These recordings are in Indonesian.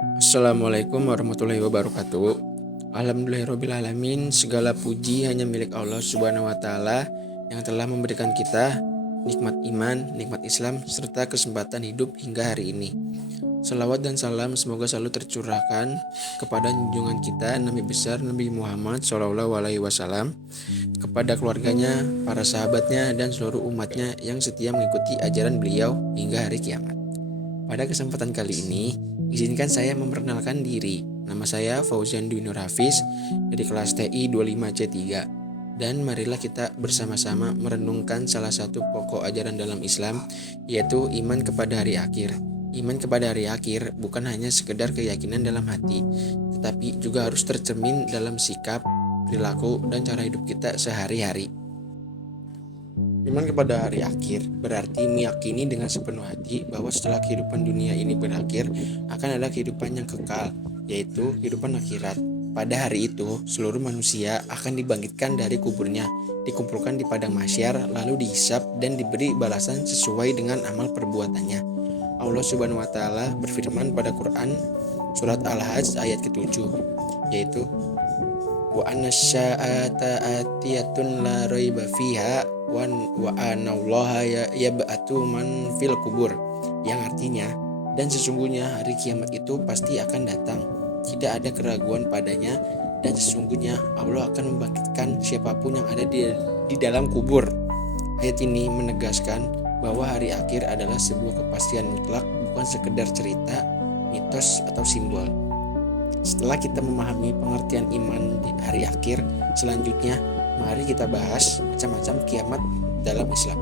Assalamualaikum warahmatullahi wabarakatuh. Alhamdulillahirrabbilalamin. Segala puji hanya milik Allah subhanahu wa ta'ala yang telah memberikan kita nikmat iman, nikmat Islam, serta kesempatan hidup hingga hari ini. Salawat dan salam semoga selalu tercurahkan kepada junjungan kita Nabi besar Nabi Muhammad SAW, kepada keluarganya, para sahabatnya, dan seluruh umatnya yang setia mengikuti ajaran beliau hingga hari kiamat. Pada kesempatan kali ini, izinkan saya memperkenalkan diri. Nama saya Fauzan Dwi Nur Hafiz dari kelas TI 25C3. Dan marilah kita bersama-sama merenungkan salah satu pokok ajaran dalam Islam, yaitu iman kepada hari akhir. Iman kepada hari akhir bukan hanya sekedar keyakinan dalam hati, tetapi juga harus tercermin dalam sikap, perilaku, dan cara hidup kita sehari-hari. Iman kepada hari akhir berarti meyakini dengan sepenuh hati bahwa setelah kehidupan dunia ini berakhir, akan ada kehidupan yang kekal, yaitu kehidupan akhirat. Pada hari itu, seluruh manusia akan dibangkitkan dari kuburnya, dikumpulkan di padang mahsyar, lalu dihisab dan diberi balasan sesuai dengan amal perbuatannya. Allah Subhanahu wa Ta'ala berfirman pada Quran surat Al-Hajj ayat ke-7, yaitu wa anasyaata atiyatun la raiba fiha wa anallaha yab'atu man fil kubur, yang artinya, dan sesungguhnya hari kiamat itu pasti akan datang, tidak ada keraguan padanya, dan sesungguhnya Allah akan membangkitkan siapapun yang ada di dalam kubur. Ayat ini menegaskan bahwa hari akhir adalah sebuah kepastian mutlak, bukan sekedar cerita, mitos, atau simbol. Setelah kita memahami pengertian iman di hari akhir, selanjutnya mari kita bahas macam-macam kiamat dalam Islam.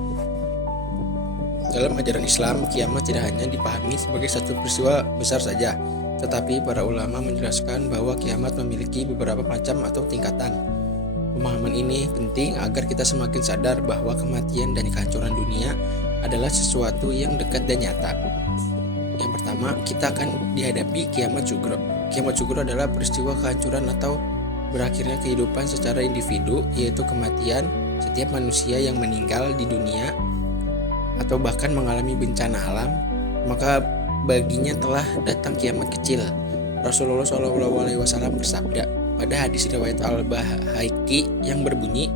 Dalam ajaran Islam, kiamat tidak hanya dipahami sebagai satu peristiwa besar saja, tetapi para ulama menjelaskan bahwa kiamat memiliki beberapa macam atau tingkatan. Pemahaman ini penting agar kita semakin sadar bahwa kematian dan kehancuran dunia adalah sesuatu yang dekat dan nyata. Yang pertama, kita akan dihadapi kiamat sugro. Kiamat sugro adalah peristiwa kehancuran atau berakhirnya kehidupan secara individu, yaitu kematian setiap manusia yang meninggal di dunia atau bahkan mengalami bencana alam, maka baginya telah datang kiamat kecil. Rasulullah SAW bersabda pada hadis riwayat Al-Bahaiki yang berbunyi,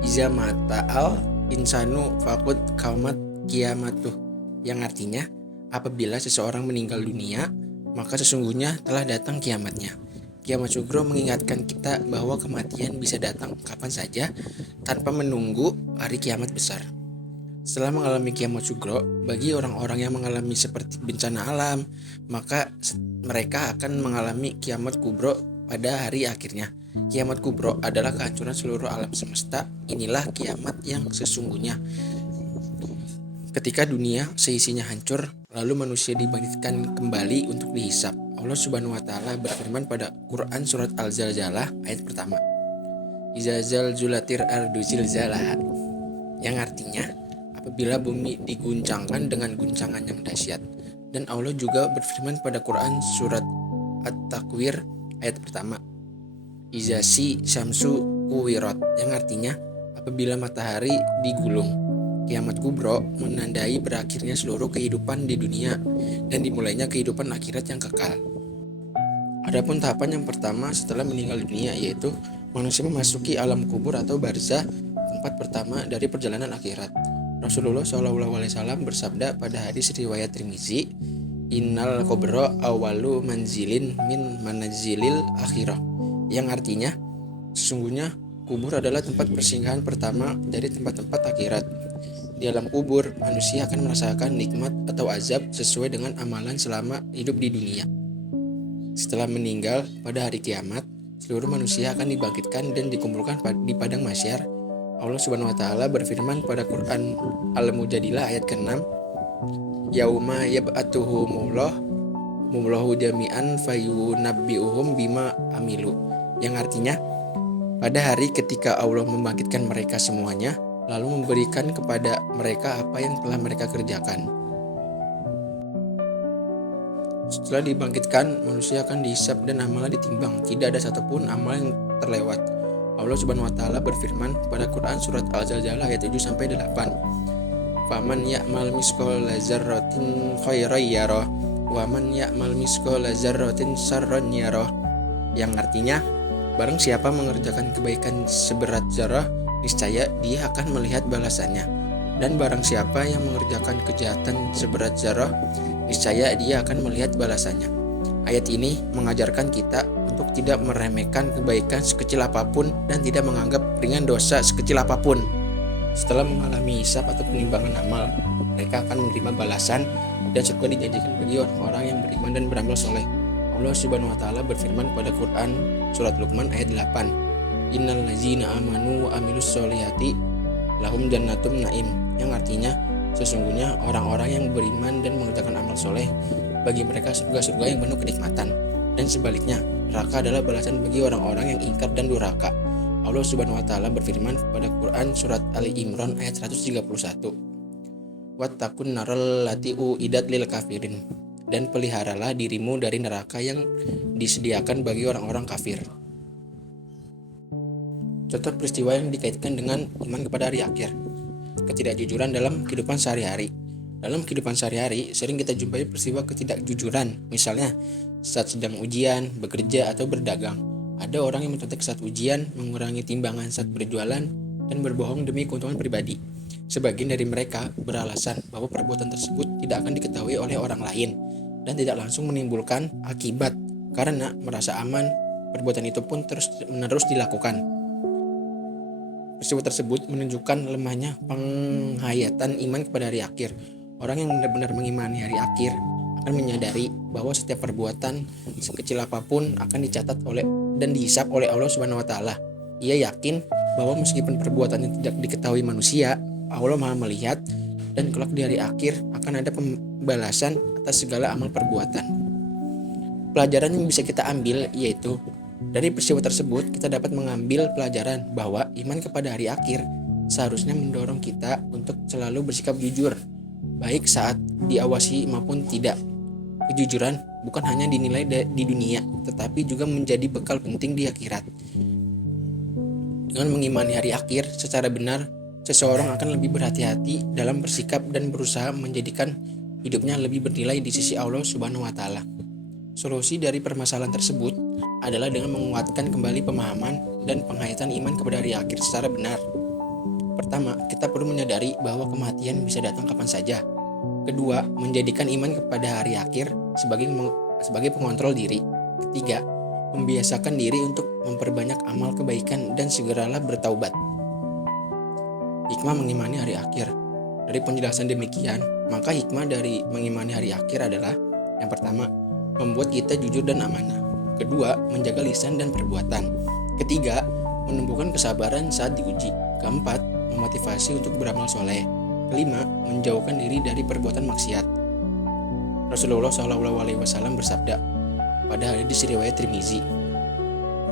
"Iza mata al insanu faqad qamat kiamatuh," yang artinya, apabila seseorang meninggal dunia, maka sesungguhnya telah datang kiamatnya. Kiamat sugro mengingatkan kita bahwa kematian bisa datang kapan saja tanpa menunggu hari kiamat besar. Setelah mengalami kiamat sugro, bagi orang-orang yang mengalami seperti bencana alam, maka mereka akan mengalami kiamat kubro pada hari akhirnya. Kiamat kubro adalah kehancuran seluruh alam semesta. Inilah kiamat yang sesungguhnya. Ketika dunia seisinya hancur, lalu manusia dibangkitkan kembali untuk dihisab. Allah Subhanahu wa Ta'ala berfirman pada Quran surat Al-Zalzalah ayat pertama, "Iza zalzulatir ardu zilzalaha," yang artinya, apabila bumi diguncangkan dengan guncangan yang dahsyat. Dan Allah juga berfirman pada Quran surat At-Takwir ayat pertama, "Iza si syamsu kuwirat," yang artinya, apabila matahari digulung. Kiamat kubro menandai berakhirnya seluruh kehidupan di dunia dan dimulainya kehidupan akhirat yang kekal. Adapun tahapan yang pertama setelah meninggal dunia, yaitu manusia memasuki alam kubur atau barzah, tempat pertama dari perjalanan akhirat. Rasulullah SAW bersabda pada hadis riwayat Tirmizi, "Innal kubro awalu manzilin min manazilil akhirah," yang artinya, sesungguhnya kubur adalah tempat persinggahan pertama dari tempat-tempat akhirat. Di alam kubur, manusia akan merasakan nikmat atau azab sesuai dengan amalan selama hidup di dunia. Setelah meninggal pada hari kiamat, seluruh manusia akan dibangkitkan dan dikumpulkan di padang mahsyar. Allah Subhanahu wa Ta'ala berfirman pada Quran Al-Mujadilah ayat ke-6, "Yauma yab'atuhumullahu jami'an fayunabbi'uhum bima amilu," yang artinya, pada hari ketika Allah membangkitkan mereka semuanya, lalu memberikan kepada mereka apa yang telah mereka kerjakan. Setelah dibangkitkan, manusia akan dihisab dan amalnya ditimbang. Tidak ada satupun amal yang terlewat. Allah Subhanahu wa Ta'ala berfirman pada Quran surat Al-Zalzalah ayat 7-8, "Faman ya'mal misqala dzarratin khairan yarah wa man ya'mal misqala dzarratin syarran yarah, yang artinya barang siapa mengerjakan kebaikan seberat zarah, niscaya dia akan melihat balasannya, dan barang siapa yang mengerjakan kejahatan seberat zarah, niscaya dia akan melihat balasannya. Ayat ini mengajarkan kita untuk tidak meremehkan kebaikan sekecil apapun dan tidak menganggap ringan dosa sekecil apapun. Setelah mengalami hisab atau penimbangan amal, mereka akan menerima balasan dan surga dijanjikan bagi orang-orang yang beriman dan beramal soleh. Allah Subhanahu wa Ta'ala berfirman pada Quran surat Luqman ayat 8, Innal ladzina amanu wa amilus solihati lahum jannatum naim, yang artinya sesungguhnya orang-orang yang beriman dan mengerjakan amal soleh, bagi mereka surga-surga yang penuh kenikmatan, dan sebaliknya neraka adalah balasan bagi orang-orang yang ingkar dan durhaka. Allah Subhanahu wa Ta'ala berfirman pada Quran surat Ali Imran ayat 131, Wattaqun naral lati uiddat lil kafirin, dan peliharalah dirimu dari neraka yang disediakan bagi orang-orang kafir. Contoh peristiwa yang dikaitkan dengan iman kepada hari akhir. Ketidakjujuran dalam kehidupan sehari-hari. Dalam kehidupan sehari-hari sering kita jumpai peristiwa ketidakjujuran, misalnya saat sedang ujian, bekerja, atau berdagang. Ada orang yang mencontek saat ujian, mengurangi timbangan saat berjualan, dan berbohong demi keuntungan pribadi. Sebagian dari mereka beralasan bahwa perbuatan tersebut tidak akan diketahui oleh orang lain dan tidak langsung menimbulkan akibat, karena merasa aman, perbuatan itu pun terus-menerus dilakukan. Peristiwa tersebut menunjukkan lemahnya penghayatan iman kepada hari akhir. Orang yang benar-benar mengimani hari akhir akan menyadari bahwa setiap perbuatan sekecil apapun akan dicatat dan dihisab oleh Allah Subhanahu wa Ta'ala. Ia yakin bahwa meskipun perbuatannya tidak diketahui manusia, Allah Maha melihat, dan kelak di hari akhir akan ada pembalasan atas segala amal perbuatan. Pelajaran yang bisa kita ambil yaitu dari peristiwa tersebut kita dapat mengambil pelajaran bahwa iman kepada hari akhir seharusnya mendorong kita untuk selalu bersikap jujur, baik saat diawasi maupun tidak. Kejujuran bukan hanya dinilai di dunia, tetapi juga menjadi bekal penting di akhirat. Dengan mengimani hari akhir secara benar, seseorang akan lebih berhati-hati dalam bersikap dan berusaha menjadikan hidupnya lebih bernilai di sisi Allah Subhanahu wa Ta'ala. Solusi dari permasalahan tersebut adalah dengan menguatkan kembali pemahaman dan penghayatan iman kepada hari akhir secara benar. Pertama, kita perlu menyadari bahwa kematian bisa datang kapan saja. Kedua, menjadikan iman kepada hari akhir sebagai pengontrol diri. Ketiga, membiasakan diri untuk memperbanyak amal kebaikan dan segeralah bertaubat. Hikmah mengimani hari akhir. Dari penjelasan demikian, maka hikmah dari mengimani hari akhir adalah: yang pertama, membuat kita jujur dan amanah. Kedua, menjaga lisan dan perbuatan. Ketiga, menumbuhkan kesabaran saat diuji. Keempat, memotivasi untuk beramal soleh. Kelima, menjauhkan diri dari perbuatan maksiat. Rasulullah SAW bersabda pada hadits riwayat Tirmizi,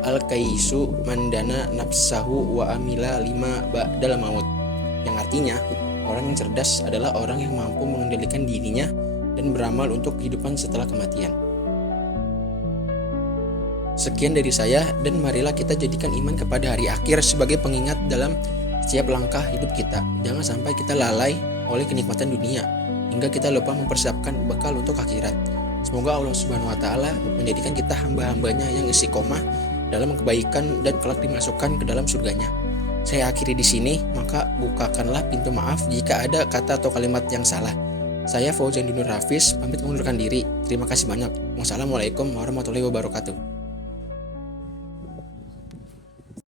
Al-Kaisu mandana nafsahu wa amila lima ba'dal maut, yang artinya orang yang cerdas adalah orang yang mampu mengendalikan dirinya dan beramal untuk kehidupan setelah kematian. Sekian dari saya, dan marilah kita jadikan iman kepada hari akhir sebagai pengingat dalam setiap langkah hidup kita. Jangan sampai kita lalai oleh kenikmatan dunia hingga kita lupa mempersiapkan bekal untuk akhirat. Semoga Allah Subhanahu wa Ta'ala menjadikan kita hamba-hambanya yang istiqomah dalam kebaikan dan kelak dimasukkan ke dalam surganya. Saya akhiri di sini, maka bukakanlah pintu maaf jika ada kata atau kalimat yang salah. Saya Fauzan Dinur Hafiz, pamit mengundurkan diri. Terima kasih banyak. Wassalamualaikum warahmatullahi wabarakatuh.